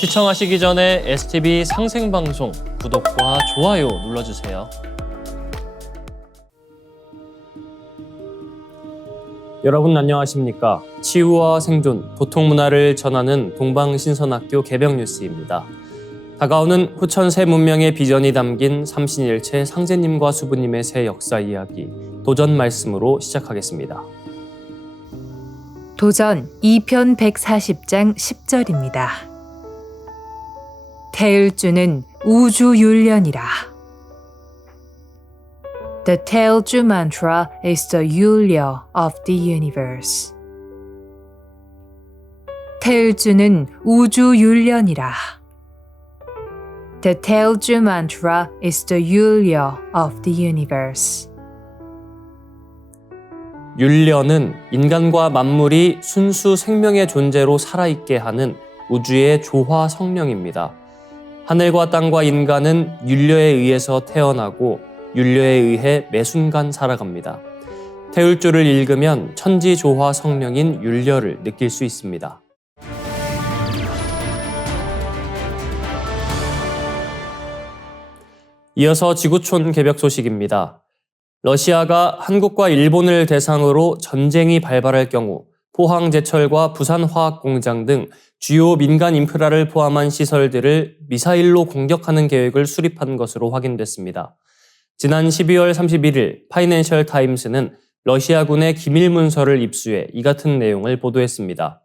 시청하시기 전에 STV 상생방송 구독과 좋아요 눌러주세요. 여러분 안녕하십니까? 치유와 생존, 보통문화를 전하는 동방신선학교 개병뉴스입니다. 다가오는 후천 새 문명의 비전이 담긴 삼신일체 상제님과 수부님의 새 역사 이야기, 도전 말씀으로 시작하겠습니다. 도전 2편 140장 10절입니다. 태을주는 우주율련이라. The Tailju mantra is the yulya of the universe. 태을주는 우주율련이라. The Tailju mantra is the yulya of the universe. 율련은 인간과 만물이 순수 생명의 존재로 살아있게 하는 우주의 조화 성령입니다. 하늘과 땅과 인간은 율려에 의해서 태어나고 율려에 의해 매 순간 살아갑니다. 태울주를 읽으면 천지조화 성령인 율려를 느낄 수 있습니다. 이어서 지구촌 개벽 소식입니다. 러시아가 한국과 일본을 대상으로 전쟁이 발발할 경우 포항제철과 부산화학공장 등 주요 민간 인프라를 포함한 시설들을 미사일로 공격하는 계획을 수립한 것으로 확인됐습니다. 지난 12월 31일 파이낸셜 타임스는 러시아군의 기밀문서를 입수해 이 같은 내용을 보도했습니다.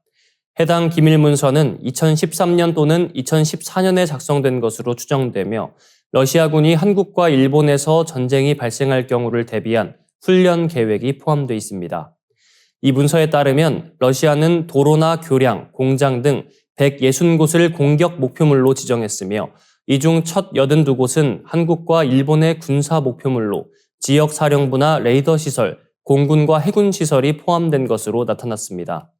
해당 기밀문서는 2013년 또는 2014년에 작성된 것으로 추정되며 러시아군이 한국과 일본에서 전쟁이 발생할 경우를 대비한 훈련 계획이 포함되어 있습니다. 이 문서에 따르면 러시아는 도로나 교량, 공장 등 160곳을 공격 목표물로 지정했으며 이 중 첫 82곳은 한국과 일본의 군사 목표물로 지역 사령부나 레이더 시설, 공군과 해군 시설이 포함된 것으로 나타났습니다.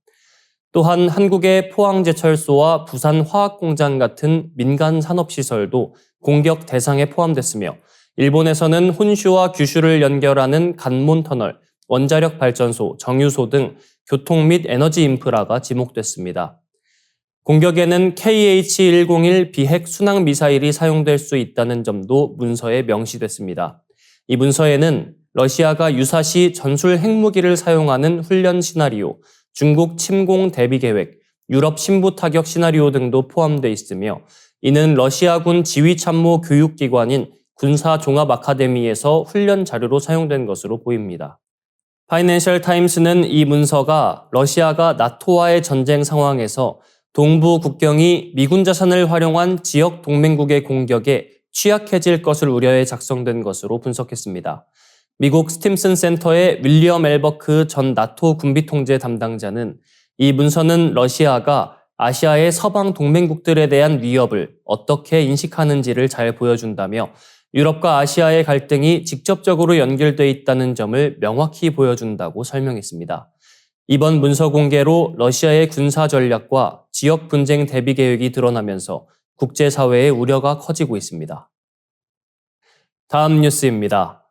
또한 한국의 포항제철소와 부산화학공장 같은 민간 산업시설도 공격 대상에 포함됐으며 일본에서는 혼슈와 규슈를 연결하는 간몬터널, 원자력 발전소, 정유소 등 교통 및 에너지 인프라가 지목됐습니다. 공격에는 KH-101 비핵 순항 미사일이 사용될 수 있다는 점도 문서에 명시됐습니다. 이 문서에는 러시아가 유사시 전술 핵무기를 사용하는 훈련 시나리오, 중국 침공 대비 계획, 유럽 신부 타격 시나리오 등도 포함되어 있으며 이는 러시아군 지휘참모 교육기관인 군사종합아카데미에서 훈련 자료로 사용된 것으로 보입니다. 파이낸셜 타임스는 이 문서가 러시아가 나토와의 전쟁 상황에서 동부 국경이 미군 자산을 활용한 지역 동맹국의 공격에 취약해질 것을 우려해 작성된 것으로 분석했습니다. 미국 스팀슨 센터의 윌리엄 엘버크 전 나토 군비통제 담당자는 이 문서는 러시아가 아시아의 서방 동맹국들에 대한 위협을 어떻게 인식하는지를 잘 보여준다며 유럽과 아시아의 갈등이 직접적으로 연결돼 있다는 점을 명확히 보여준다고 설명했습니다. 이번 문서 공개로 러시아의 군사 전략과 지역 분쟁 대비 계획이 드러나면서 국제사회의 우려가 커지고 있습니다. 다음 뉴스입니다.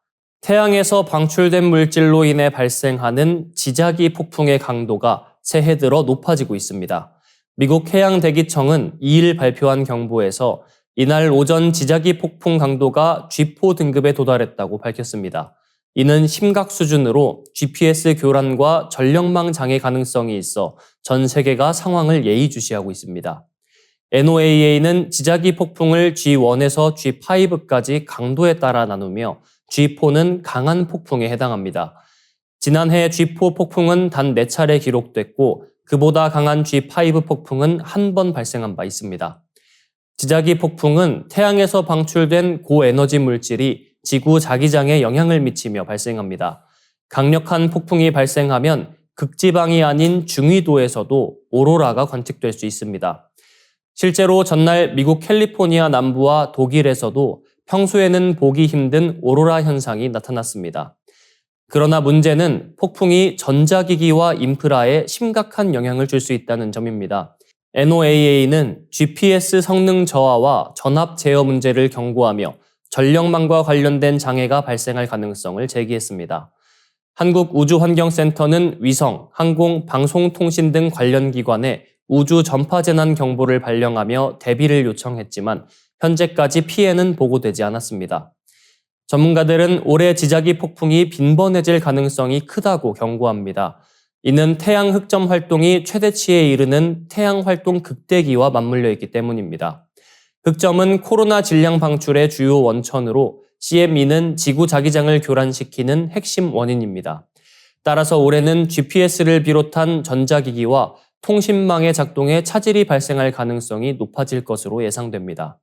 태양에서 방출된 물질로 인해 발생하는 지자기 폭풍의 강도가 새해 들어 높아지고 있습니다. 미국 해양대기청은 2일 발표한 경보에서 이날 오전 지자기 폭풍 강도가 G4 등급에 도달했다고 밝혔습니다. 이는 심각 수준으로 GPS 교란과 전력망 장애 가능성이 있어 전 세계가 상황을 예의주시하고 있습니다. NOAA는 지자기 폭풍을 G1에서 G5까지 강도에 따라 나누며 G4는 강한 폭풍에 해당합니다. 지난해 G4 폭풍은 단 4차례 기록됐고 그보다 강한 G5 폭풍은 한 번 발생한 바 있습니다. 지자기 폭풍은 태양에서 방출된 고에너지 물질이 지구 자기장에 영향을 미치며 발생합니다. 강력한 폭풍이 발생하면 극지방이 아닌 중위도에서도 오로라가 관측될 수 있습니다. 실제로 전날 미국 캘리포니아 남부와 독일에서도 평소에는 보기 힘든 오로라 현상이 나타났습니다. 그러나 문제는 폭풍이 전자기기와 인프라에 심각한 영향을 줄 수 있다는 점입니다. NOAA는 GPS 성능 저하와 전압 제어 문제를 경고하며 전력망과 관련된 장애가 발생할 가능성을 제기했습니다. 한국우주환경센터는 위성, 항공, 방송통신 등 관련 기관에 우주 전파 재난 경보를 발령하며 대비를 요청했지만 현재까지 피해는 보고되지 않았습니다. 전문가들은 올해 지자기 폭풍이 빈번해질 가능성이 크다고 경고합니다. 이는 태양 흑점 활동이 최대치에 이르는 태양 활동 극대기와 맞물려 있기 때문입니다. 흑점은 코로나 질량 방출의 주요 원천으로 CME는 지구 자기장을 교란시키는 핵심 원인입니다. 따라서 올해는 GPS를 비롯한 전자기기와 통신망의 작동에 차질이 발생할 가능성이 높아질 것으로 예상됩니다.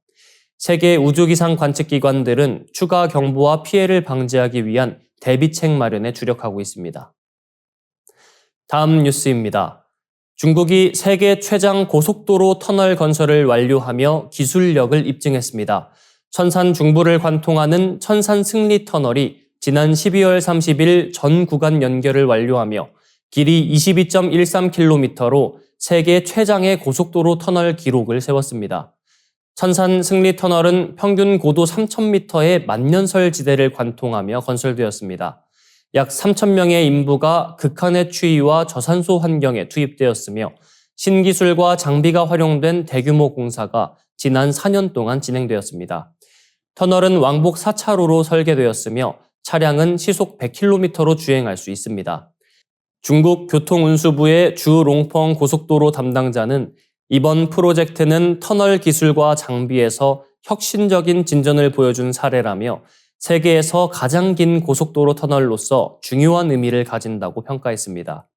세계 우주기상 관측기관들은 추가 경보와 피해를 방지하기 위한 대비책 마련에 주력하고 있습니다. 다음 뉴스입니다. 중국이 세계 최장 고속도로 터널 건설을 완료하며 기술력을 입증했습니다. 천산 중부를 관통하는 천산 승리 터널이 지난 12월 30일 전 구간 연결을 완료하며 길이 22.13km로 세계 최장의 고속도로 터널 기록을 세웠습니다. 천산 승리 터널은 평균 고도 3,000m의 만년설 지대를 관통하며 건설되었습니다. 약 3,000명의 인부가 극한의 추위와 저산소 환경에 투입되었으며 신기술과 장비가 활용된 대규모 공사가 지난 4년 동안 진행되었습니다. 터널은 왕복 4차로로 설계되었으며 차량은 시속 100km로 주행할 수 있습니다. 중국 교통운수부의 주 롱펑 고속도로 담당자는 이번 프로젝트는 터널 기술과 장비에서 혁신적인 진전을 보여준 사례라며 세계에서 가장 긴 고속도로 터널로서 중요한 의미를 가진다고 평가했습니다.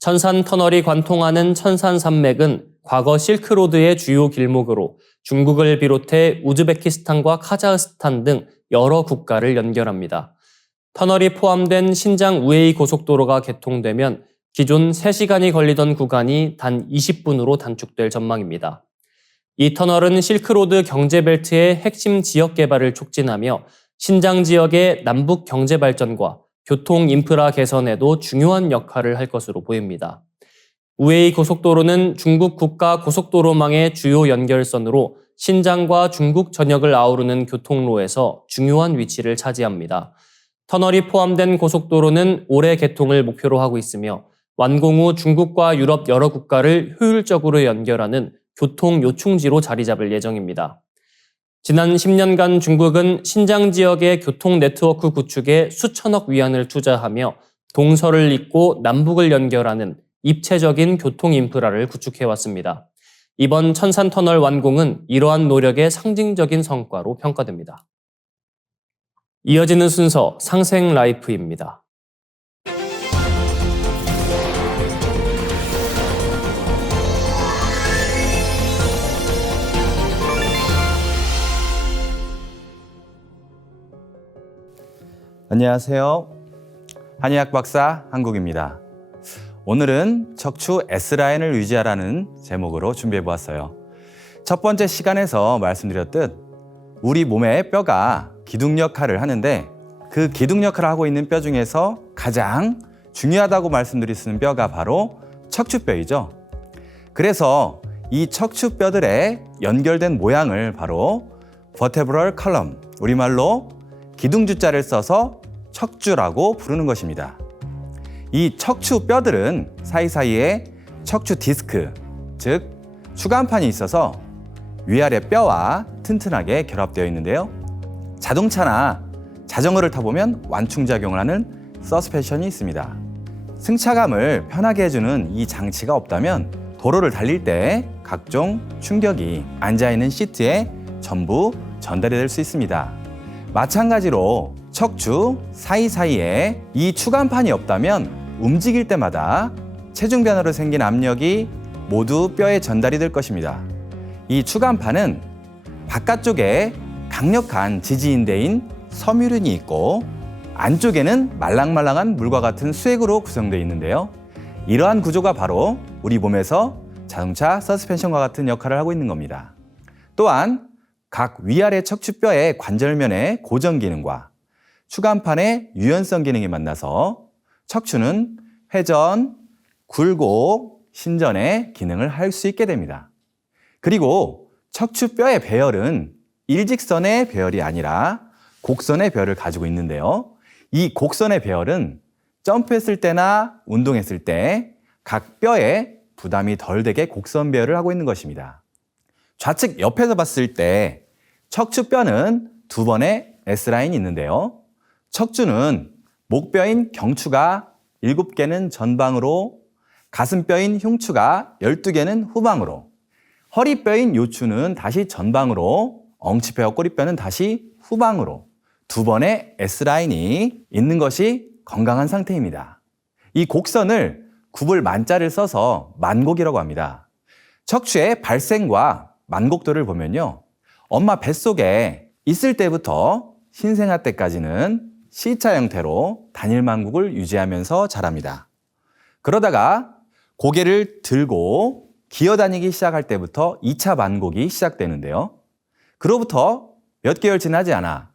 천산 터널이 관통하는 천산 산맥은 과거 실크로드의 주요 길목으로 중국을 비롯해 우즈베키스탄과 카자흐스탄 등 여러 국가를 연결합니다. 터널이 포함된 신장 우에이 고속도로가 개통되면 기존 3시간이 걸리던 구간이 단 20분으로 단축될 전망입니다. 이 터널은 실크로드 경제벨트의 핵심 지역 개발을 촉진하며 신장 지역의 남북 경제 발전과 교통 인프라 개선에도 중요한 역할을 할 것으로 보입니다. 우에이 고속도로는 중국 국가 고속도로망의 주요 연결선으로 신장과 중국 전역을 아우르는 교통로에서 중요한 위치를 차지합니다. 터널이 포함된 고속도로는 올해 개통을 목표로 하고 있으며 완공 후 중국과 유럽 여러 국가를 효율적으로 연결하는 교통 요충지로 자리 잡을 예정입니다. 지난 10년간 중국은 신장 지역의 교통 네트워크 구축에 수천억 위안을 투자하며 동서를 잇고 남북을 연결하는 입체적인 교통 인프라를 구축해왔습니다. 이번 천산터널 완공은 이러한 노력의 상징적인 성과로 평가됩니다. 이어지는 순서 상생 라이프입니다. 안녕하세요. 한의학 박사 한국입니다. 오늘은 척추 S라인을 유지하라는 제목으로 준비해 보았어요. 첫 번째 시간에서 말씀드렸듯 우리 몸의 뼈가 기둥 역할을 하는데 그 기둥 역할을 하고 있는 뼈 중에서 가장 중요하다고 말씀드릴 수 있는 뼈가 바로 척추뼈이죠. 그래서 이 척추뼈들의 연결된 모양을 바로 vertebral column, 우리말로 기둥주자를 써서 척추라고 부르는 것입니다. 이 척추뼈들은 사이사이에 척추 디스크, 즉 추간판이 있어서 위아래 뼈와 튼튼하게 결합되어 있는데요. 자동차나 자전거를 타보면 완충작용을 하는 서스펜션이 있습니다. 승차감을 편하게 해주는 이 장치가 없다면 도로를 달릴 때 각종 충격이 앉아있는 시트에 전부 전달이 될 수 있습니다. 마찬가지로 척추 사이사이에 이 추간판이 없다면 움직일 때마다 체중 변화로 생긴 압력이 모두 뼈에 전달이 될 것입니다. 이 추간판은 바깥쪽에 강력한 지지인대인 섬유륜이 있고 안쪽에는 말랑말랑한 물과 같은 수액으로 구성되어 있는데요. 이러한 구조가 바로 우리 몸에서 자동차 서스펜션과 같은 역할을 하고 있는 겁니다. 또한 각 위아래 척추뼈의 관절면의 고정 기능과 추간판의 유연성 기능이 만나서 척추는 회전, 굴곡, 신전의 기능을 할 수 있게 됩니다. 그리고 척추뼈의 배열은 일직선의 배열이 아니라 곡선의 배열을 가지고 있는데요. 이 곡선의 배열은 점프했을 때나 운동했을 때 각 뼈의 부담이 덜 되게 곡선 배열을 하고 있는 것입니다. 좌측 옆에서 봤을 때 척추뼈는 두 번의 S라인이 있는데요. 척추는 목뼈인 경추가 7개는 전방으로, 가슴뼈인 흉추가 12개는 후방으로, 허리뼈인 요추는 다시 전방으로, 엉치뼈와 꼬리뼈는 다시 후방으로 두 번의 S라인이 있는 것이 건강한 상태입니다. 이 곡선을 굽을 만자를 써서 만곡이라고 합니다. 척추의 발생과 만곡도를 보면요. 엄마 뱃속에 있을 때부터 신생아 때까지는 C자 형태로 단일 만곡을 유지하면서 자랍니다. 그러다가 고개를 들고 기어다니기 시작할 때부터 2차 만곡이 시작되는데요. 그로부터 몇 개월 지나지 않아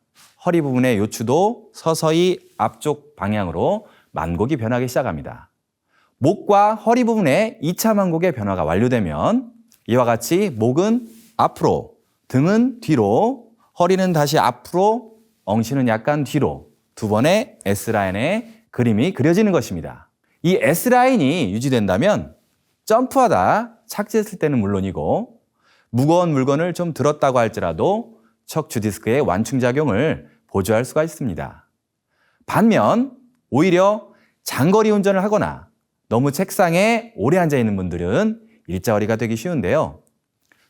허리 부분의 요추도 서서히 앞쪽 방향으로 만곡이 변하기 시작합니다. 목과 허리 부분의 2차 만곡의 변화가 완료되면 이와 같이 목은 앞으로, 등은 뒤로, 허리는 다시 앞으로, 엉치는 약간 뒤로 두 번의 S라인의 그림이 그려지는 것입니다. 이 S라인이 유지된다면 점프하다 착지했을 때는 물론이고 무거운 물건을 좀 들었다고 할지라도 척추 디스크의 완충작용을 보조할 수가 있습니다. 반면 오히려 장거리 운전을 하거나 너무 책상에 오래 앉아 있는 분들은 일자허리가 되기 쉬운데요.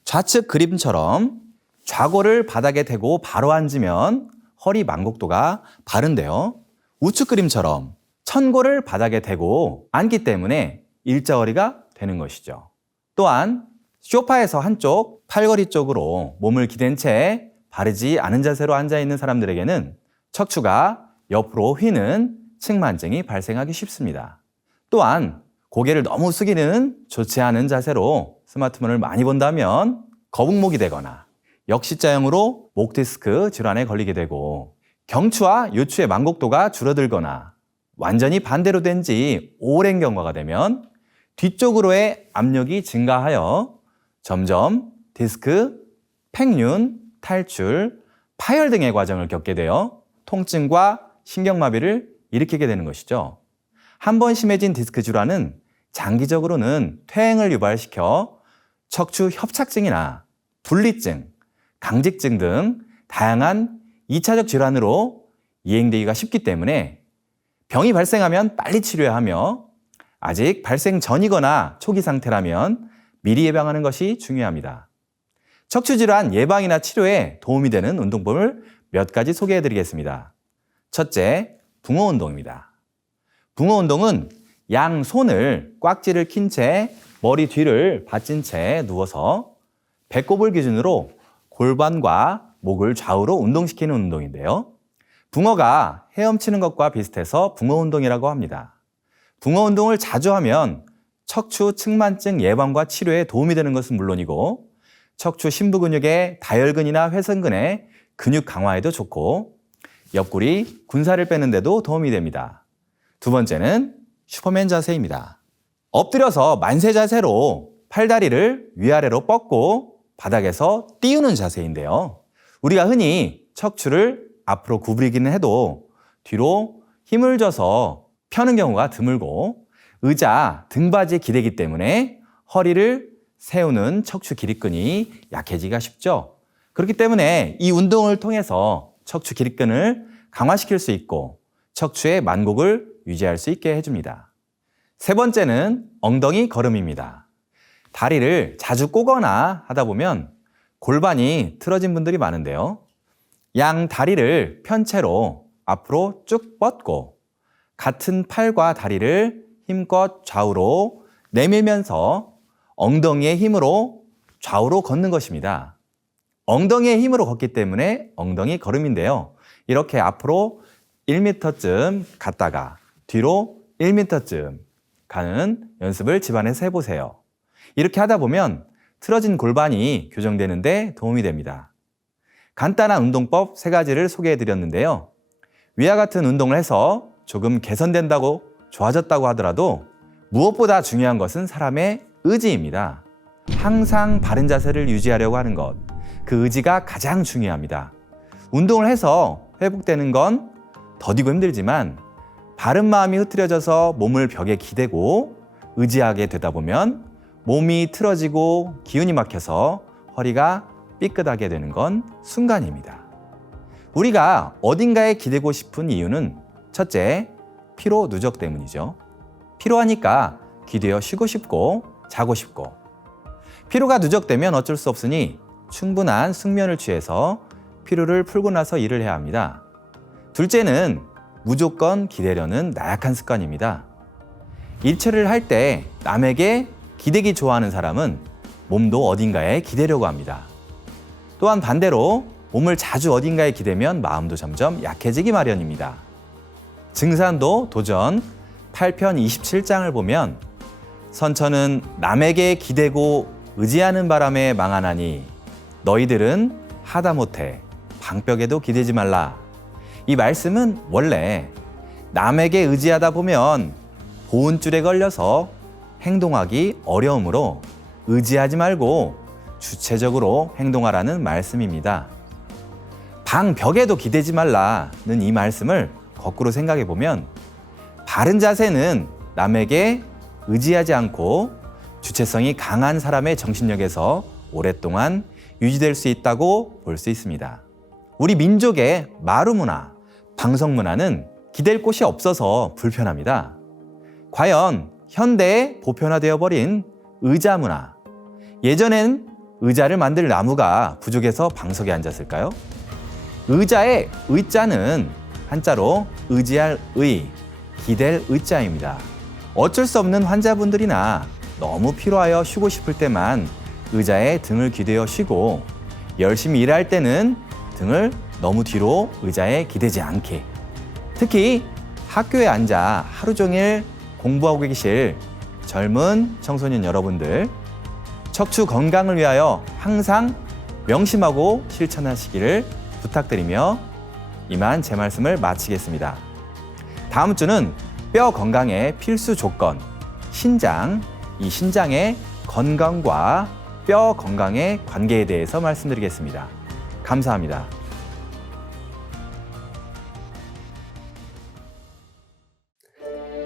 좌측 그림처럼 좌골을 바닥에 대고 바로 앉으면 허리 만곡도가 바른데요. 우측 그림처럼 천골을 바닥에 대고 앉기 때문에 일자허리가 되는 것이죠. 또한 소파에서 한쪽 팔걸이 쪽으로 몸을 기댄 채 바르지 않은 자세로 앉아있는 사람들에게는 척추가 옆으로 휘는 측만증이 발생하기 쉽습니다. 또한 고개를 너무 숙이는 좋지 않은 자세로 스마트폰을 많이 본다면 거북목이 되거나 역시자형으로 목 디스크 질환에 걸리게 되고 경추와 요추의 만곡도가 줄어들거나 완전히 반대로 된 지 오랜 경과가 되면 뒤쪽으로의 압력이 증가하여 점점 디스크, 팽윤, 탈출, 파열 등의 과정을 겪게 되어 통증과 신경마비를 일으키게 되는 것이죠. 한 번 심해진 디스크 질환은 장기적으로는 퇴행을 유발시켜 척추 협착증이나 분리증, 강직증 등 다양한 2차적 질환으로 이행되기가 쉽기 때문에 병이 발생하면 빨리 치료해야 하며 아직 발생 전이거나 초기 상태라면 미리 예방하는 것이 중요합니다. 척추 질환 예방이나 치료에 도움이 되는 운동법을 몇 가지 소개해 드리겠습니다. 첫째, 붕어 운동입니다. 붕어 운동은 양손을 꽉지를 킨 채 머리 뒤를 받친 채 누워서 배꼽을 기준으로 골반과 목을 좌우로 운동시키는 운동인데요. 붕어가 헤엄치는 것과 비슷해서 붕어 운동이라고 합니다. 붕어 운동을 자주 하면 척추 측만증 예방과 치료에 도움이 되는 것은 물론이고 척추 심부 근육의 다혈근이나 회선근의 근육 강화에도 좋고 옆구리 군살을 빼는 데도 도움이 됩니다. 두 번째는 슈퍼맨 자세입니다. 엎드려서 만세 자세로 팔다리를 위아래로 뻗고 바닥에서 띄우는 자세인데요. 우리가 흔히 척추를 앞으로 구부리기는 해도 뒤로 힘을 줘서 펴는 경우가 드물고 의자, 등받이에 기대기 때문에 허리를 세우는 척추 기립근이 약해지기가 쉽죠. 그렇기 때문에 이 운동을 통해서 척추 기립근을 강화시킬 수 있고 척추의 만곡을 유지할 수 있게 해줍니다. 세 번째는 엉덩이 걸음입니다. 다리를 자주 꼬거나 하다 보면 골반이 틀어진 분들이 많은데요. 양 다리를 편 채로 앞으로 쭉 뻗고 같은 팔과 다리를 힘껏 좌우로 내밀면서 엉덩이의 힘으로 좌우로 걷는 것입니다. 엉덩이의 힘으로 걷기 때문에 엉덩이 걸음인데요. 이렇게 앞으로 1m쯤 갔다가 뒤로 1m쯤 가는 연습을 집안에서 해보세요. 이렇게 하다 보면 틀어진 골반이 교정되는데 도움이 됩니다. 간단한 운동법 3가지를 소개해 드렸는데요. 위와 같은 운동을 해서 조금 개선된다고 좋아졌다고 하더라도 무엇보다 중요한 것은 사람의 의지입니다. 항상 바른 자세를 유지하려고 하는 것, 그 의지가 가장 중요합니다. 운동을 해서 회복되는 건 더디고 힘들지만 바른 마음이 흐트러져서 몸을 벽에 기대고 의지하게 되다 보면 몸이 틀어지고 기운이 막혀서 허리가 삐끗하게 되는 건 순간입니다. 우리가 어딘가에 기대고 싶은 이유는 첫째, 피로 누적 때문이죠. 피로하니까 기대어 쉬고 싶고 자고 싶고, 피로가 누적되면 어쩔 수 없으니 충분한 숙면을 취해서 피로를 풀고 나서 일을 해야 합니다. 둘째는 무조건 기대려는 나약한 습관입니다. 일처리를 할 때 남에게 기대기 좋아하는 사람은 몸도 어딘가에 기대려고 합니다. 또한 반대로 몸을 자주 어딘가에 기대면 마음도 점점 약해지기 마련입니다. 증산도 도전 8편 27장을 보면 선처는 남에게 기대고 의지하는 바람에 망하나니 너희들은 하다못해 방벽에도 기대지 말라. 이 말씀은 원래 남에게 의지하다 보면 보온줄에 걸려서 행동하기 어려우므로 의지하지 말고 주체적으로 행동하라는 말씀입니다. 방벽에도 기대지 말라는 이 말씀을 거꾸로 생각해 보면 바른 자세는 남에게 의지하지 않고 주체성이 강한 사람의 정신력에서 오랫동안 유지될 수 있다고 볼 수 있습니다. 우리 민족의 마루 문화, 방송 문화는 기댈 곳이 없어서 불편합니다. 과연 현대에 보편화되어 버린 의자 문화, 예전엔 의자를 만들 나무가 부족해서 방석에 앉았을까요? 의자의 의자는 한자로 의지할 의, 기댈 의자입니다. 어쩔 수 없는 환자분들이나 너무 피로하여 쉬고 싶을 때만 의자에 등을 기대어 쉬고, 열심히 일할 때는 등을 너무 뒤로 의자에 기대지 않게. 특히 학교에 앉아 하루 종일 공부하고 계실 젊은 청소년 여러분들, 척추 건강을 위하여 항상 명심하고 실천하시기를 부탁드리며 이만 제 말씀을 마치겠습니다. 다음 주는 뼈 건강의 필수 조건, 신장, 이 신장의 건강과 뼈 건강의 관계에 대해서 말씀드리겠습니다. 감사합니다.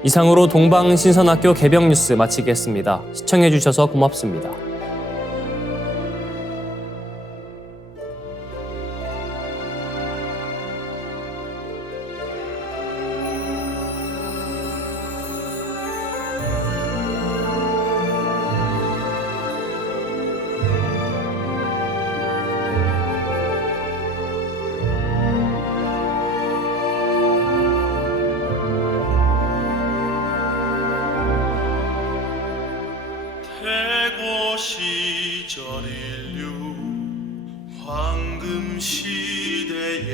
이상으로 동방신선학교 개병 뉴스 마치겠습니다. 시청해주셔서 고맙습니다. 태고 시절 인류 황금 시대의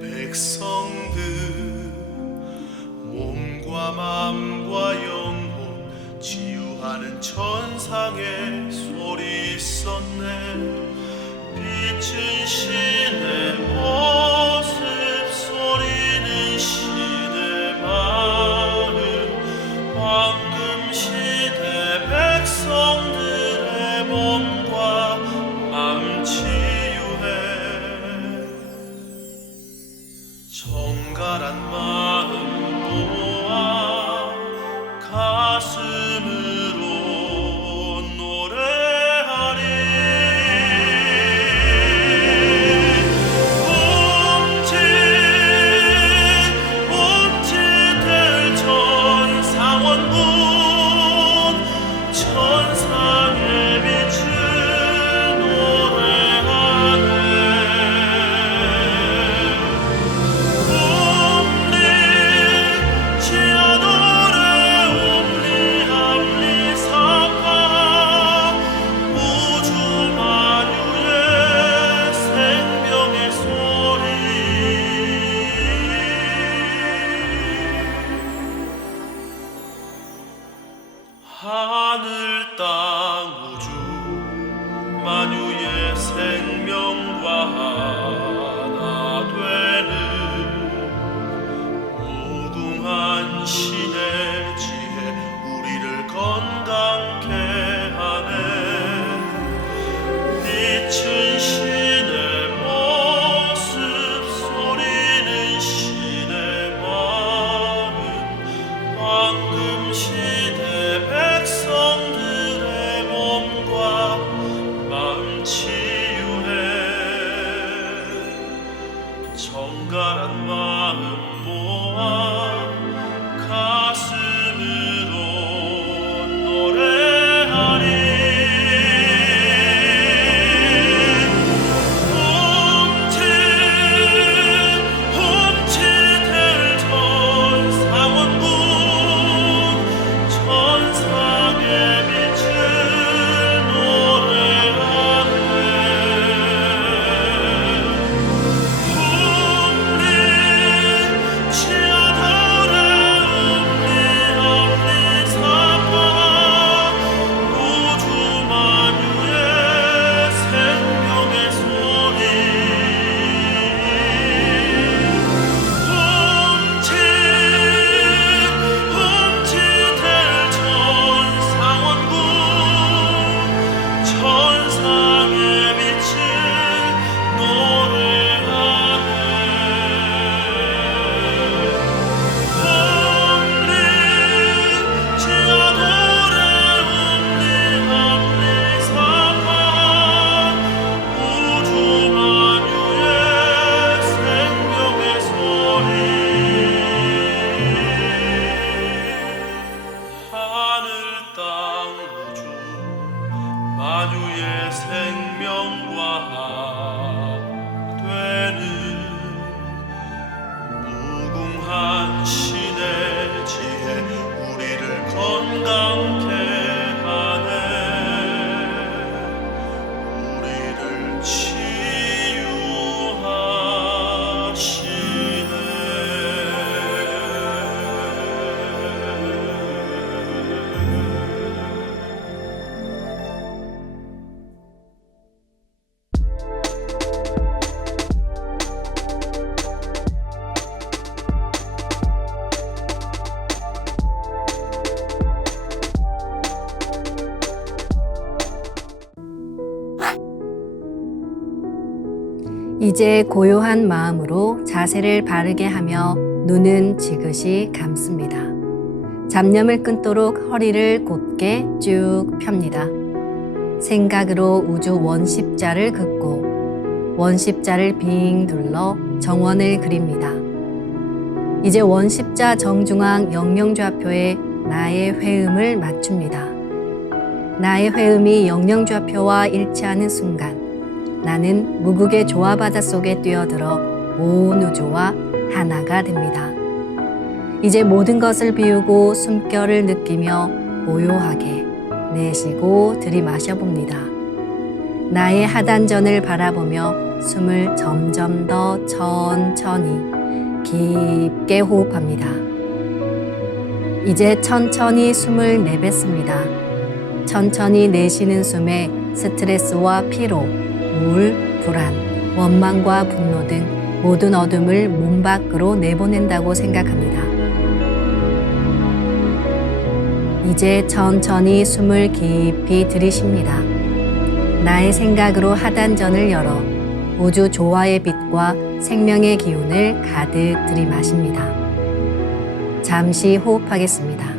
백성들, 몸과 마음과 영혼 치유하는 천상의 소리 있었네. 빛은 신의 모습, 소리는 신의 마음, 황금 시대 백성들의 몸과 마음 치유해. 정갈한 마음 모아 가슴으로 노래하리. 움찔움찔될 천상원군, 천상의 빛을 노래하네. 옴니 치아노레 옴니 암리 사파, 우주 만유의 생명의 소리. 하늘 땅 우주 만유의 생명과 하나 되는 무궁한 신의 지혜, 우리를 건강케 하네. 빛은 신의 모습, 소리는 신의 마음, 황금 시대 백성들의 영화되는 무궁한 신의 지혜 우리를 건강케 하네. 우리를 이제 고요한 마음으로 자세를 바르게 하며 눈은 지그시 감습니다. 잡념을 끊도록 허리를 곧게 쭉 펴니다. 생각으로 우주 원십자를 긋고 원십자를 빙 둘러 정원을 그립니다. 이제 원십자 정중앙 영영좌표에 나의 회음을 맞춥니다. 나의 회음이 영영좌표와 일치하는 순간 나는 무국의 조화바다 속에 뛰어들어 온 우주와 하나가 됩니다. 이제 모든 것을 비우고 숨결을 느끼며 고요하게 내쉬고 들이마셔 봅니다. 나의 하단전을 바라보며 숨을 점점 더 천천히 깊게 호흡합니다. 이제 천천히 숨을 내뱉습니다. 천천히 내쉬는 숨에 스트레스와 피로, 우울, 불안, 원망과 분노 등 모든 어둠을 몸 밖으로 내보낸다고 생각합니다. 이제 천천히 숨을 깊이 들이쉽니다. 나의 생각으로 하단전을 열어 우주 조화의 빛과 생명의 기운을 가득 들이마십니다. 잠시 호흡하겠습니다.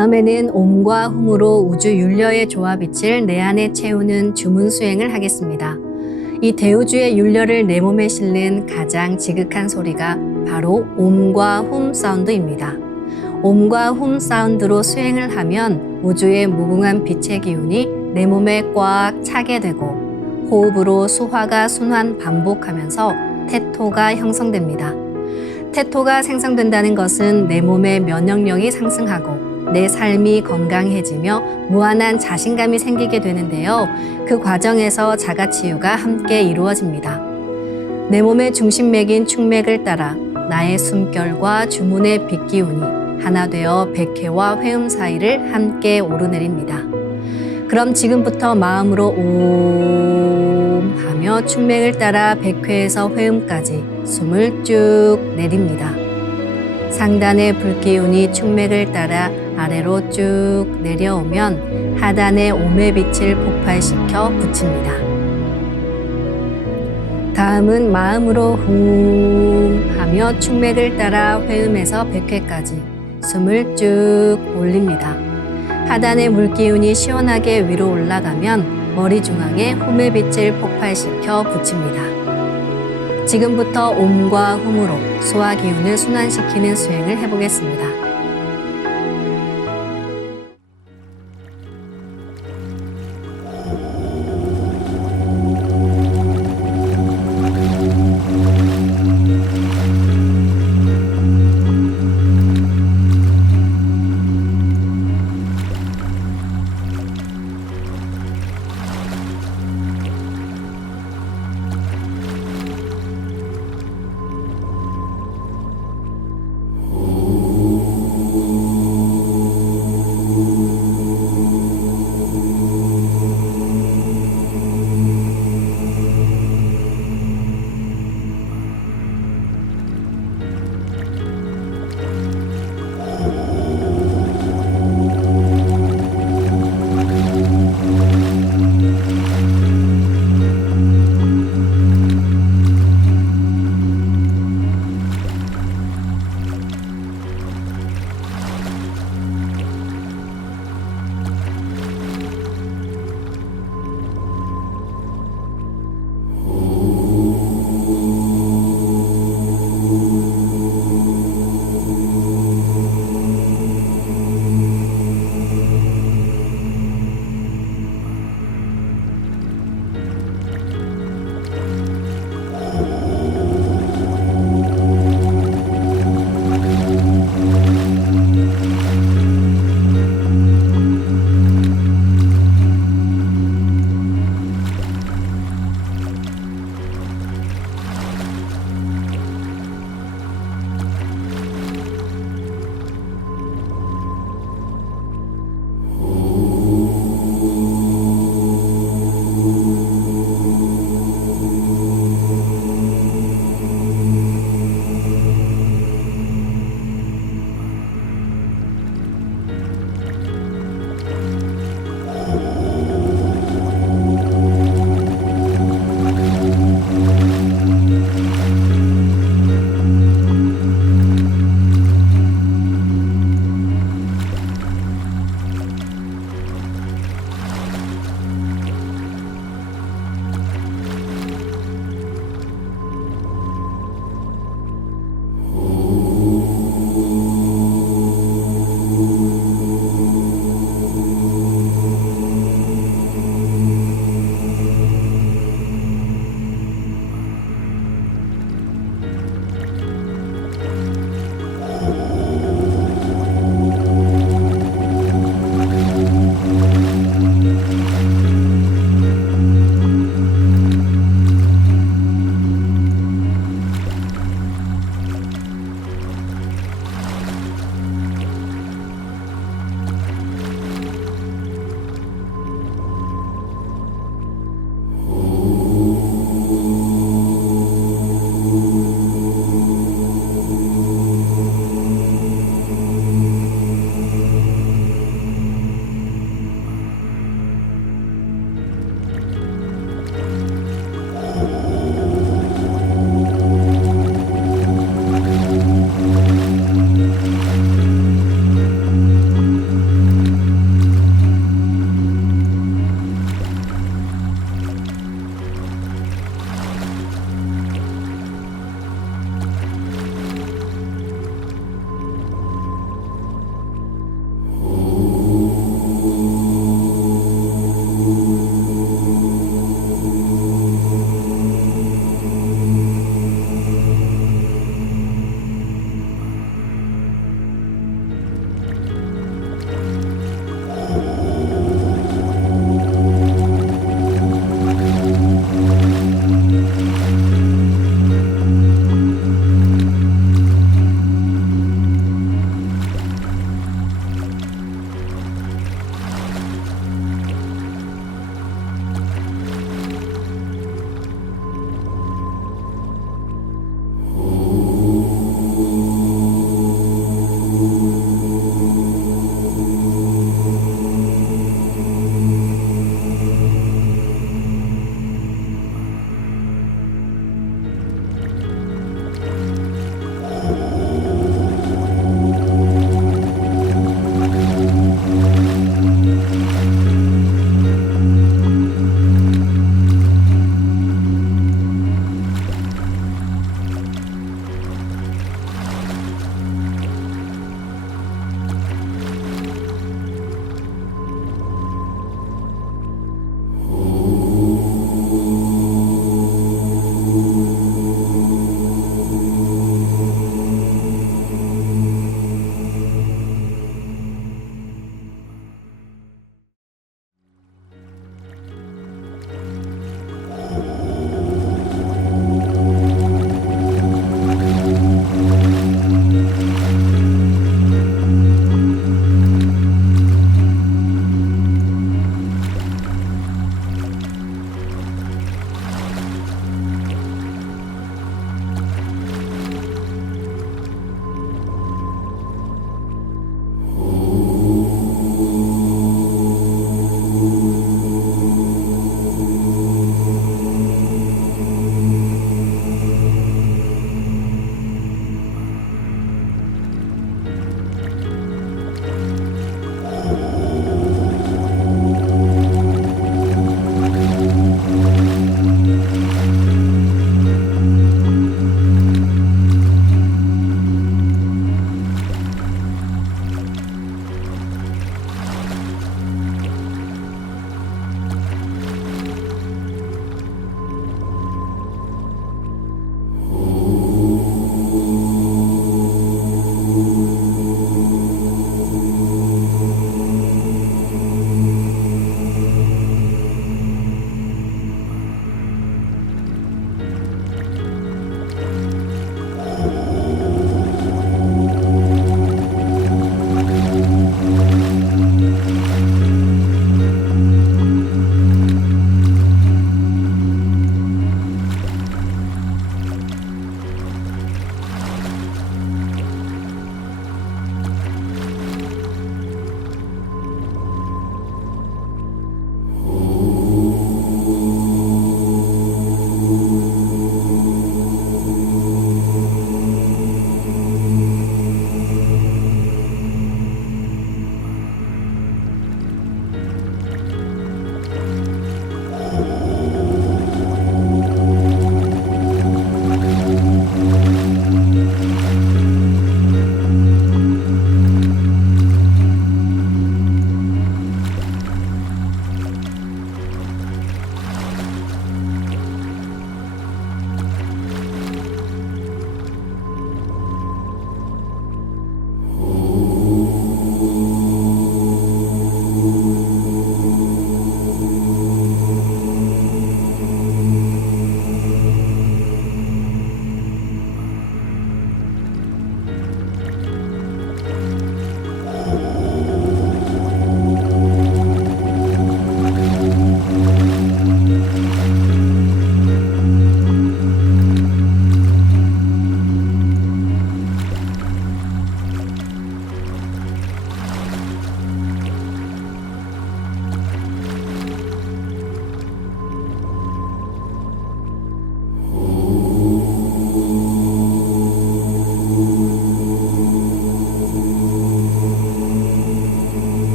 다음에는 옴과 훔으로 우주 율려의 조화빛을 내 안에 채우는 주문 수행을 하겠습니다. 이 대우주의 율려를 내 몸에 실는 가장 지극한 소리가 바로 옴과 훔 사운드입니다. 옴과 훔 사운드로 수행을 하면 우주의 무궁한 빛의 기운이 내 몸에 꽉 차게 되고 호흡으로 수화가 순환 반복하면서 태토가 형성됩니다. 태토가 생성된다는 것은 내 몸의 면역력이 상승하고 내 삶이 건강해지며 무한한 자신감이 생기게 되는데요. 그 과정에서 자가치유가 함께 이루어집니다. 내 몸의 중심맥인 축맥을 따라 나의 숨결과 주문의 빛기운이 하나 되어 백회와 회음 사이를 함께 오르내립니다. 그럼 지금부터 마음으로 옴 하며 축맥을 따라 백회에서 회음까지 숨을 쭉 내립니다. 상단의 불기운이 축맥을 따라 아래로 쭉 내려오면 하단의 옴의 빛을 폭발시켜 붙입니다. 다음은 마음으로 훔 하며 축맥을 따라 회음에서 백회까지 숨을 쭉 올립니다. 하단의 물기운이 시원하게 위로 올라가면 머리 중앙에 홈의 빛을 폭발시켜 붙입니다. 지금부터 옴과 훔으로 소화 기운을 순환시키는 수행을 해보겠습니다.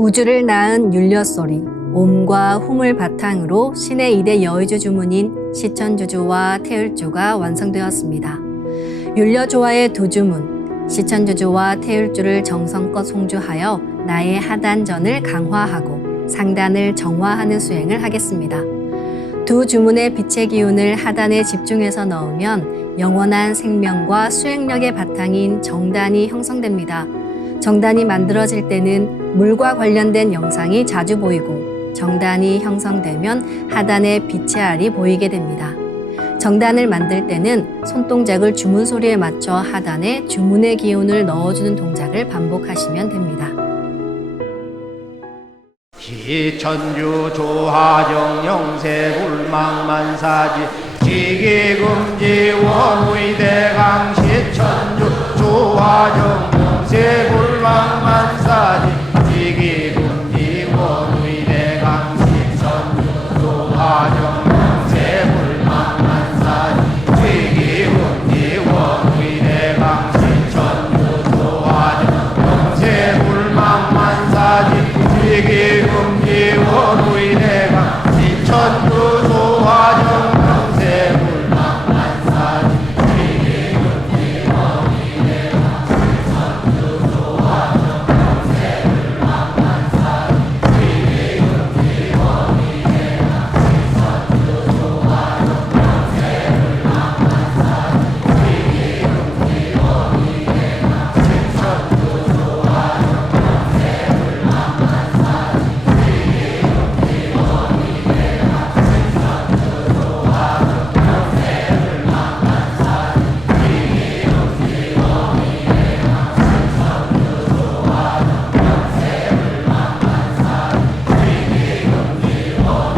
우주를 낳은 율려 소리, 옴과 훔을 바탕으로 신의 2대 여의주 주문인 시천주주와 태율주가 완성되었습니다. 율려조화의 두 주문, 시천주주와 태율주를 정성껏 송주하여 나의 하단전을 강화하고 상단을 정화하는 수행을 하겠습니다. 두 주문의 빛의 기운을 하단에 집중해서 넣으면 영원한 생명과 수행력의 바탕인 정단이 형성됩니다. 정단이 만들어질 때는 물과 관련된 영상이 자주 보이고 정단이 형성되면 하단에 빛의 알이 보이게 됩니다. 정단을 만들 때는 손동작을 주문 소리에 맞춰 하단에 주문의 기운을 넣어주는 동작을 반복하시면 됩니다. 시천주 조화정 영세불망만사지 지기금지 원의대강 시천주 조화정 영세불망만사지 지기금지 원의대강 시천주 조화정 영세불망만사지 지기금지 원의대강 시천주 조화정 영세불망만사지 지기금지 원의대강 시천주 조화정 영세불망만사지 지기금지 원의대강 시천주 조화정 영세불망만사지 지기금지 원의대강 시천주 조화정 영세불망만사지 지기금지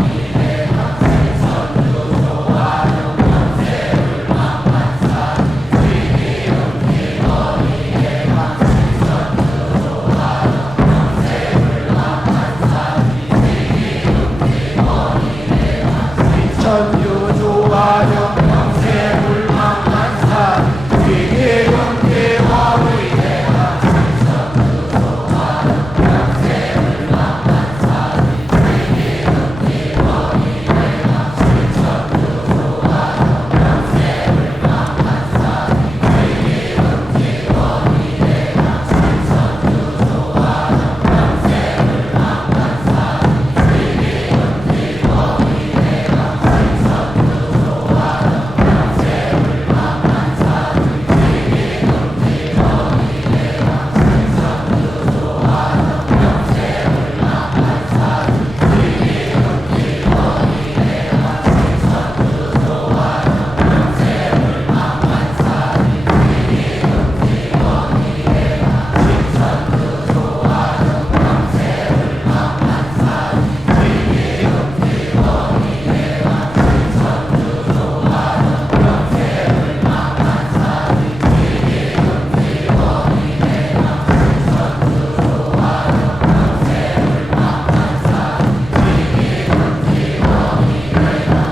원의대강 시천주 조화정 천주 조화정 영세불망만사지 지기금지 원의대강 시천주 조화정 영세불망만사지 지기금지 원의대강 시천주 조화정 영세불망만사지 지기금지 원의대강 시천주 조화정 영세불망만사지 지기금지 원의대강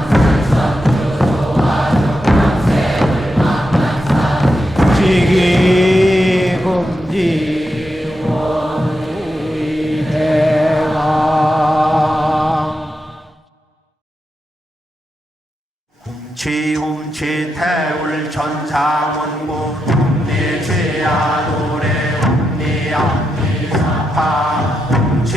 지기금지 원의대강 훔치 태울 천상원고 훔니 죄야 노래 훔니 앞니 사파 훔치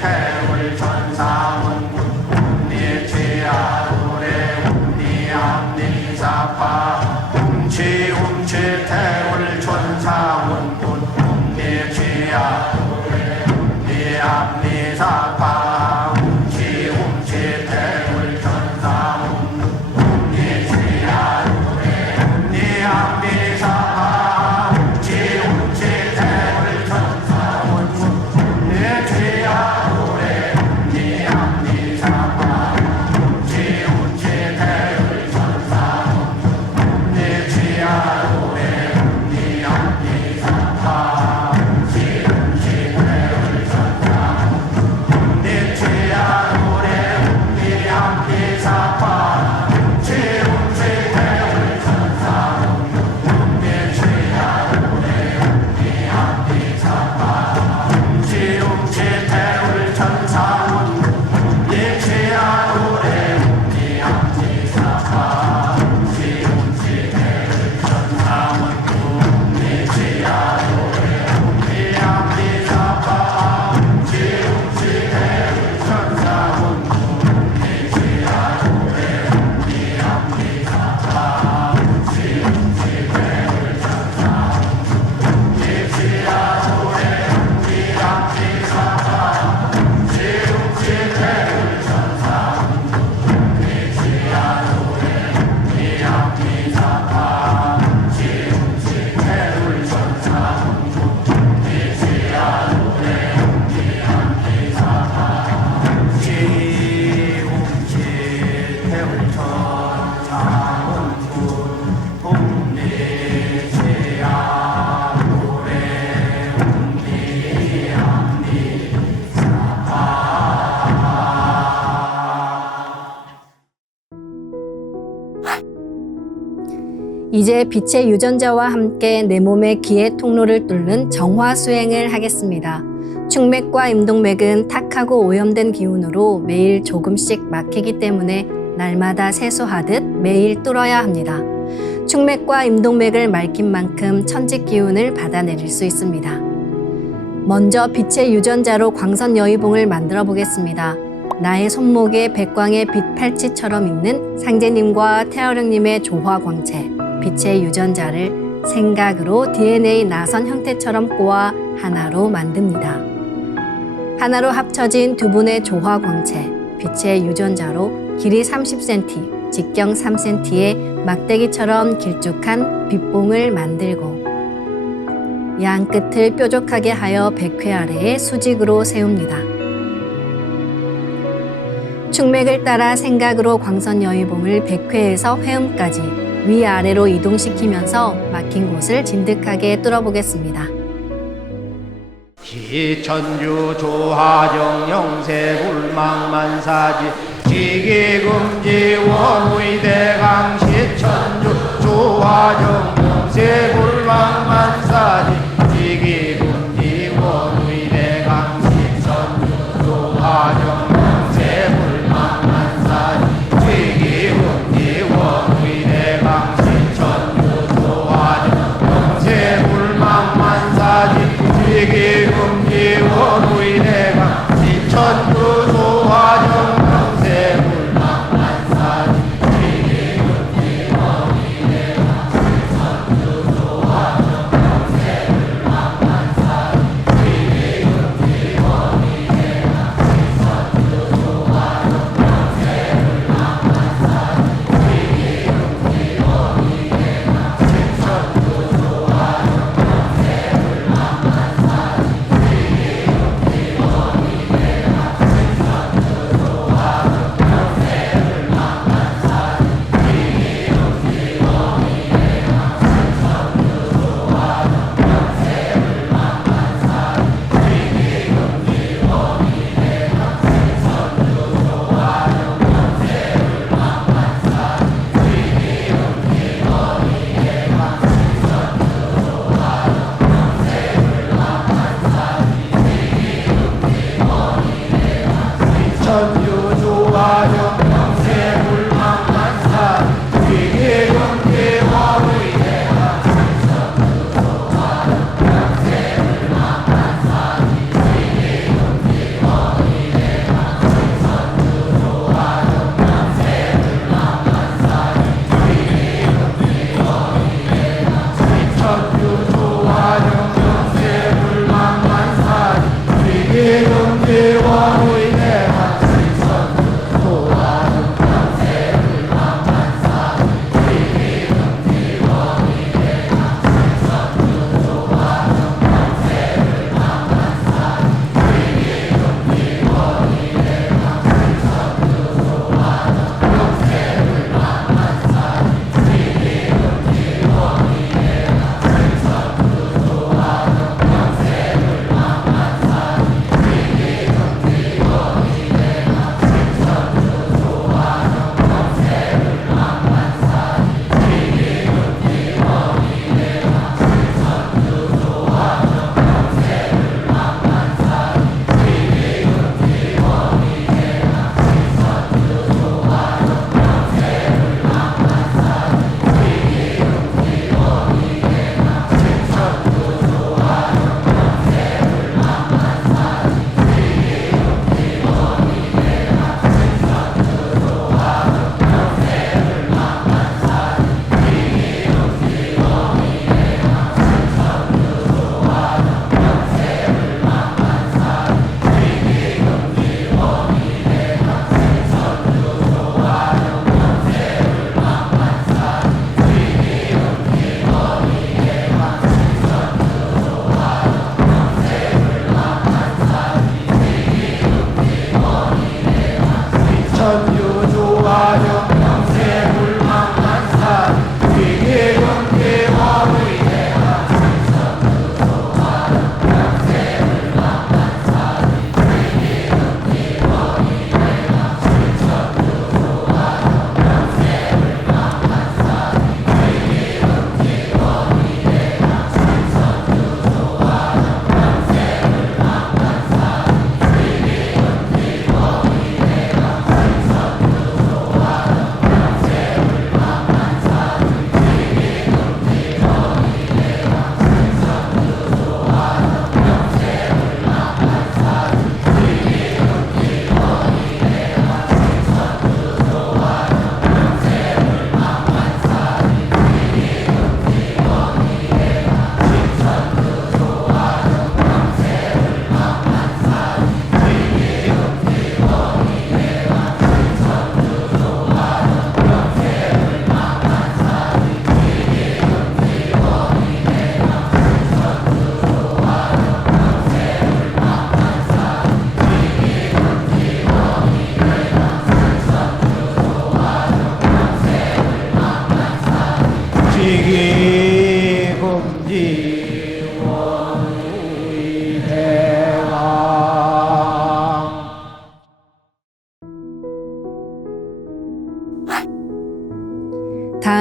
태울 천상원고 훔니 죄야 노래 훔니 앞니 사파 훔치 태울 천상원고 이제 빛의 유전자와 함께 내 몸의 기의 통로를 뚫는 정화 수행을 하겠습니다. 충맥과 임동맥은 탁하고 오염된 기운으로 매일 조금씩 막히기 때문에 날마다 세수하듯 매일 뚫어야 합니다. 충맥과 임동맥을 맑힌 만큼 천직 기운을 받아내릴 수 있습니다. 먼저 빛의 유전자로 광선 여의봉을 만들어 보겠습니다. 나의 손목에 백광의 빛 팔찌처럼 있는 상제님과 태어령님의 조화광채, 빛의 유전자를 생각으로 DNA 나선 형태처럼 꼬아 하나로 만듭니다. 하나로 합쳐진 두 분의 조화광채, 빛의 유전자로 길이 30cm, 직경 3cm의 막대기처럼 길쭉한 빛봉을 만들고 양 끝을 뾰족하게 하여 백회 아래에 수직으로 세웁니다. 충맥을 따라 생각으로 광선 여의봉을 백회에서 회음까지 위아래로 이동시키면서 막힌 곳을 진득하게 뚫어보겠습니다. 기천주 조하정 영세불망만사지 지기금지 원의대강 시천주 조하정 영세불망만사지 지기금지 원의대강 시천주 조하정 영세불망만사지 지기금지 원의대강 시천주 조하정 영세불망만사지 지기금지 원의대강 시천주 조하정 영세불망만사지 지기금지 원의대강 시천주 조하정 영세불망만사지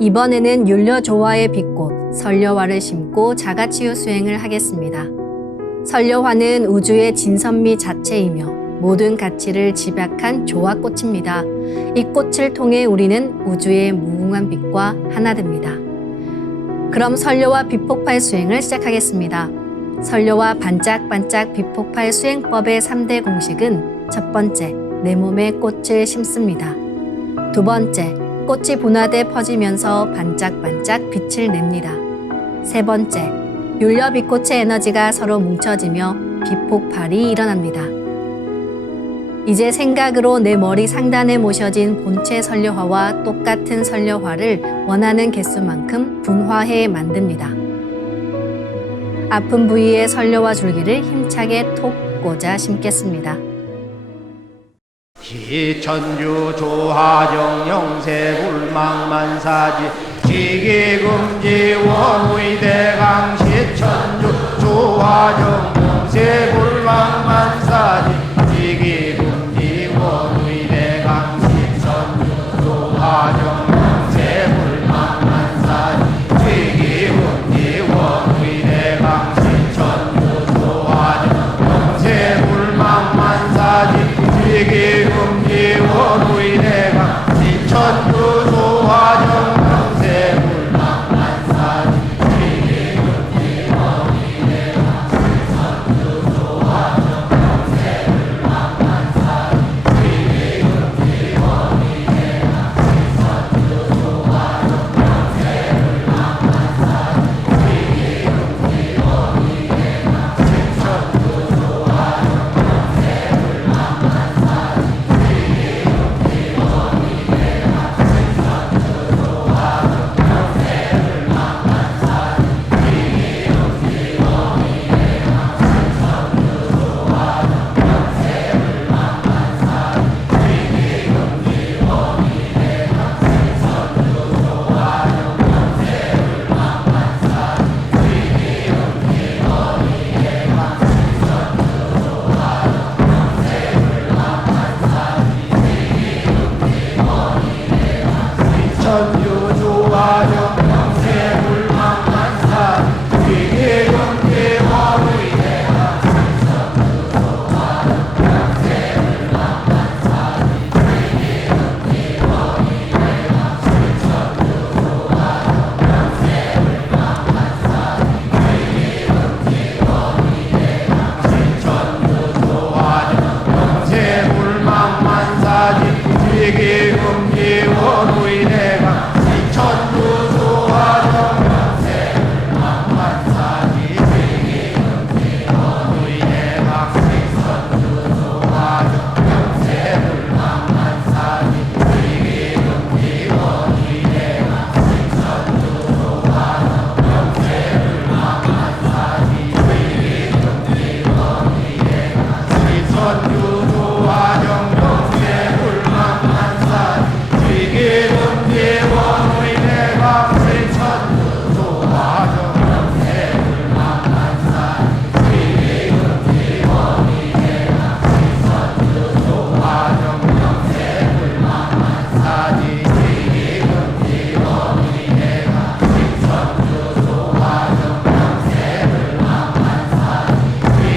이번에는 율려조화의 빛꽃 설려화를 심고 자가치유 수행을 하겠습니다. 설려화는 우주의 진선미 자체이며 모든 가치를 집약한 조화꽃입니다. 이 꽃을 통해 우리는 우주의 무궁한 빛과 하나 됩니다. 그럼 설려화 빛폭발 수행을 시작하겠습니다. 설려화 반짝반짝 빛폭발 수행법의 3대 공식은 첫 번째, 내 몸에 꽃을 심습니다. 두 번째, 꽃이 분화돼 퍼지면서 반짝반짝 빛을 냅니다. 세 번째, 율려 빛꽃의 에너지가 서로 뭉쳐지며 빛폭발이 일어납니다. 이제 생각으로 내 머리 상단에 모셔진 본체 설려화와 똑같은 설려화를 원하는 개수만큼 분화해 만듭니다. 아픈 부위에 설려화 줄기를 힘차게 톡 꽂아 심겠습니다. 기천주 조화정 영세 불망만사지 지기금지 원의대강 시천주 조화정 영세 불망만사지 지기금지 원의대강 시천주 조화정 영세 불망만사지 지기금지 원의대강 시천주 조화정 영세 불망만사지 지기금지 원의대강 시천주 조화정 영세 불망만사지 지기금지 원의대강 시천주 조화정 영세 불망만사지 지기금지 원의대강 시천주 조화정 영세 불망만사지 지기금지 원의대강 시천주 조화정 영세 불망만사지 천주 조화정 영세 불망만사지 지기금지 원의대강 시천주 조화정 영세 불망만사지 지기금지 원의대강 시천주 조화정 영세 불망만사지 지기금지 원의대강 시천주 조화정 영세 불망만사지 지기금지 원의대강 시천주 조화정 영세 불망만사지 지기금지 원의대강 시천주 조화정 영세 불망만사지 지기금지 원의대강 시천주 조화정 영세 불망만사지 지기금지 원의대강 시천주 조화정 영세 불망만사지 지기금지 원의대강 시천주 조화정 영세 불망만사지 지기금지 원의대강 시천주 조화정 영세 불망만사지 지기금지 원의대강 시천주 조화정 영세 불망만사지 지기금지 원의대강 시천주 조화정 영세 불망만사지 지기금지 원의대강 시천주 조화정 영세 불망만사지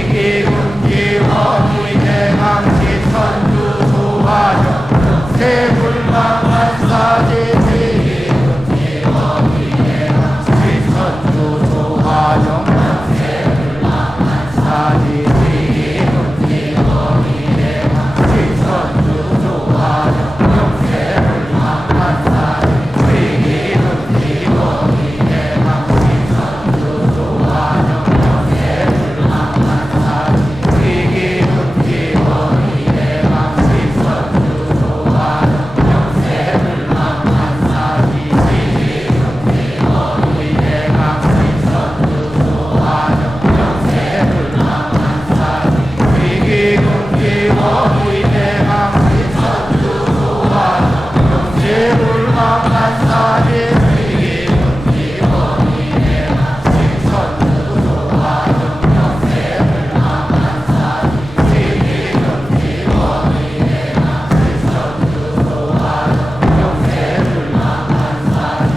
지기금지 원의대강 시천주 조화정 영세 불망만사지 지기금지 원의대강 시천주 조화정 영세 불망만사지 지기금지 원의대강 시천주 조화정 영세 불망만사지 지기금지 원의대강 시천주 조화정 영세 불망만사지 지기금지 원의대강 시천주 조화정 영세 불망만사지 지기금지 원의대강 시천주 조화정 영세 불망만사지 지기금지 원의대강 시천주 조화정 영세 불망만사지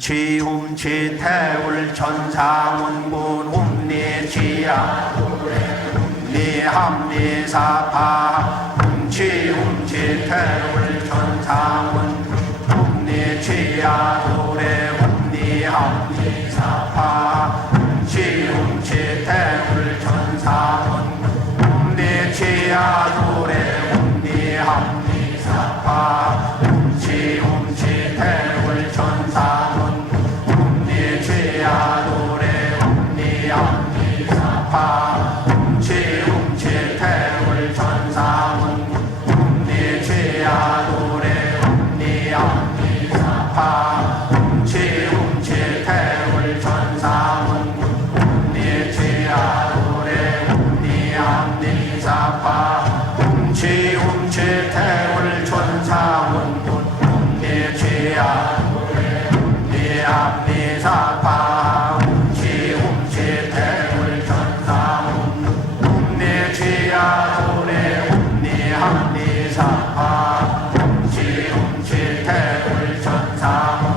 훔치 태울 천상운군 훔리지야 훔리합리사파 훔치 태울 천상운 훔리지야 노래 훔리합리사파 훔치 태울 천상운 훔리지야 노래 훔리합리사파 훔치 태울 천상운 훔리지야 노래 훔리합리사파 훔치 태울 천상운 훔리지야 노래 훔리합리사파 훔치 태울 천상운 훔리지야 노래 훔리합리사파 훔치 태울 천상운 훔리지야 노래 훔리합리사파 훔치 태울 천상운 훔리지야 노래 훔리합리사파 훔치 태울 천상운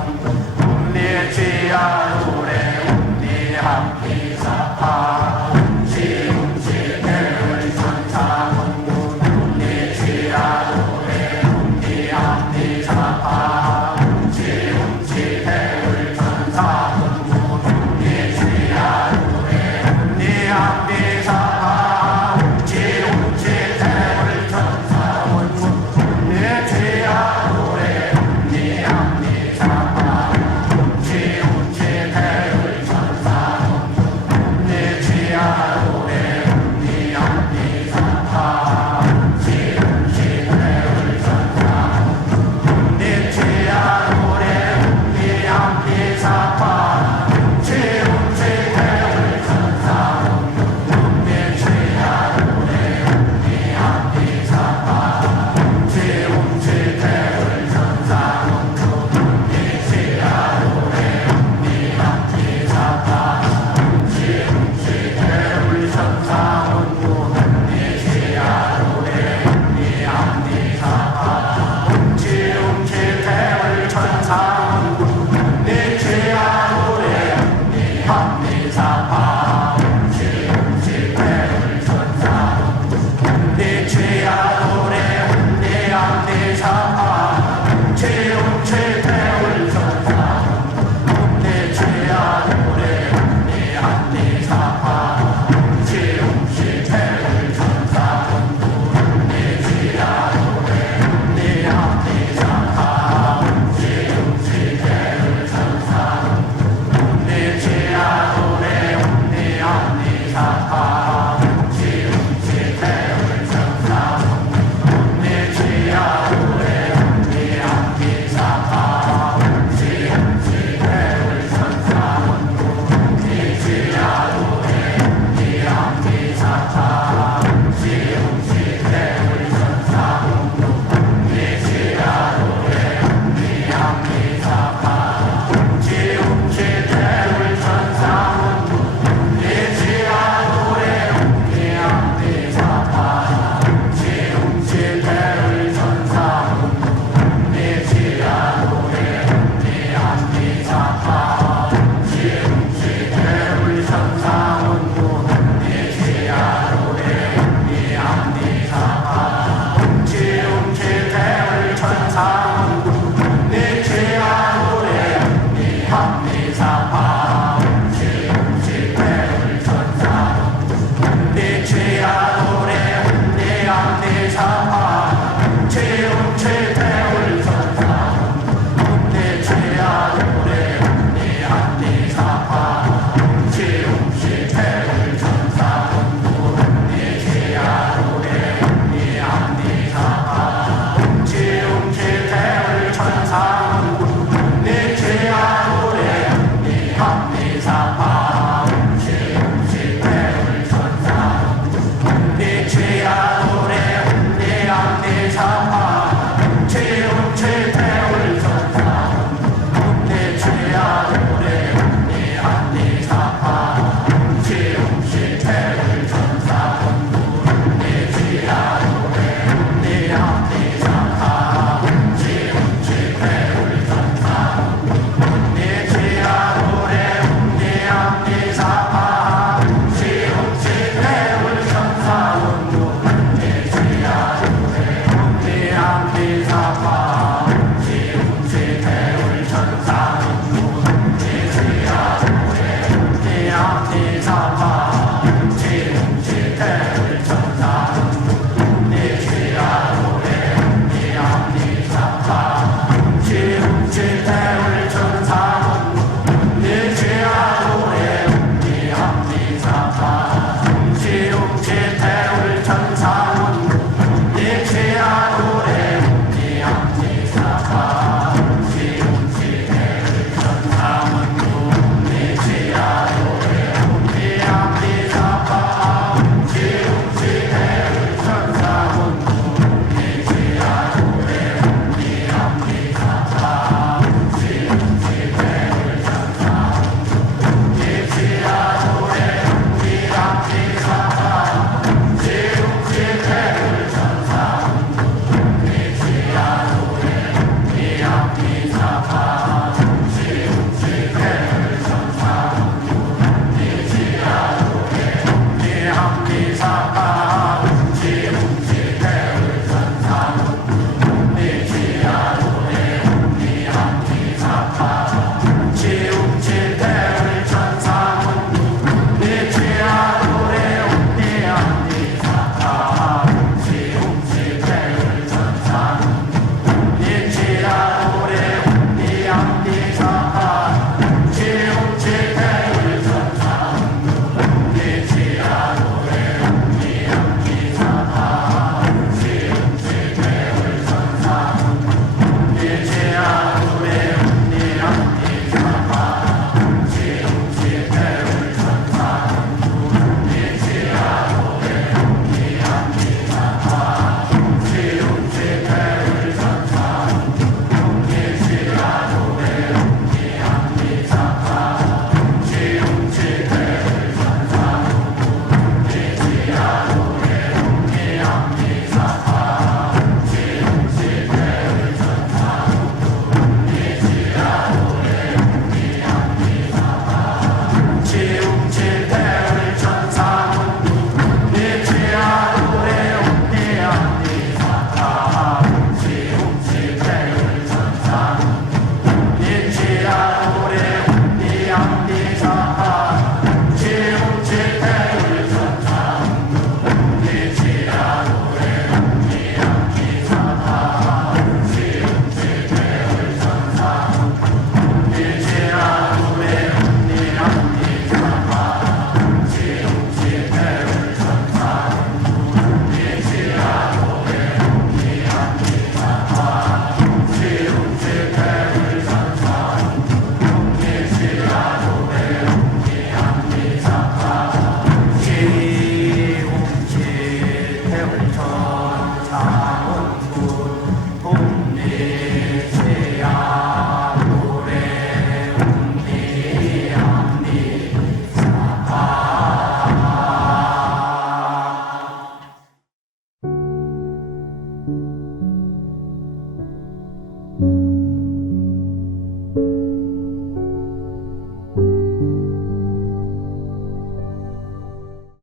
인치야